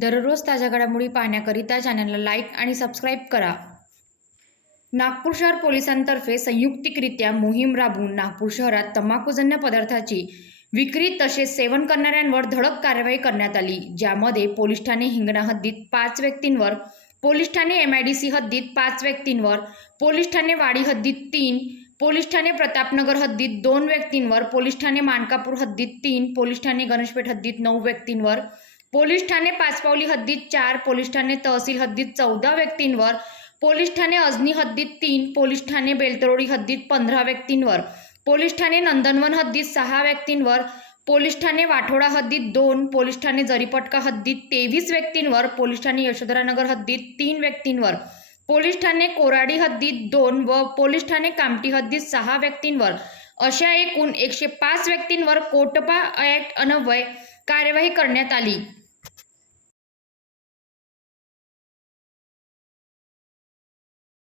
दररोज ताज्या घडामोडी पाहण्याकरिता चॅनलला लाईक आणि सबस्क्राईब करा. नागपूर शहर पोलिसांतर्फे संयुक्तिकरित्या मोहीम राबवून नागपूर शहरात तंबाखूजन्य पदार्थाची विक्री तसेच सेवन करणाऱ्यांवर धडक कारवाई करण्यात आली ज्यामध्ये पोलीस ठाणे हिंगणा हद्दीत पाच व्यक्तींवर पोलीस ठाणे एम आय डी सी हद्दीत पाच व्यक्तींवर पोलीस ठाणे वाडी हद्दीत तीन पोलीस ठाणे प्रतापनगर हद्दीत दोन व्यक्तींवर पोलीस ठाणे मानकापूर हद्दीत तीन पोलीस ठाणे गणेशपेठ हद्दीत नऊ व्यक्तींवर पोलीस ठाणे पाचपावली हद्दीत चार पोलीस ठाणे तहसील हद्दीत चौदा व्यक्तींवर पोलीस ठाणे अजनी हद्दीत तीन पोलीस ठाणे बेलतरोडी हद्दीत पंधरा व्यक्तींवर पोलीस ठाणे नंदनवन हद्दीत सहा व्यक्तींवर पोलीस ठाणे वाठोडा हद्दीत दोन पोलीस ठाणे जरीपटका हद्दीत तेवीस व्यक्तींवर पोलीस ठाणे यशोधरानगर हद्दीत तीन व्यक्तींवर पोलीस ठाणे कोराडी हद्दीत दोन व पोलीस ठाणे कामटी हद्दीत सहा व्यक्तींवर अशा एकूण एकशे पाच व्यक्तींवर कोटपा ॲक्ट अन्वय कार्यवाही करण्यात आली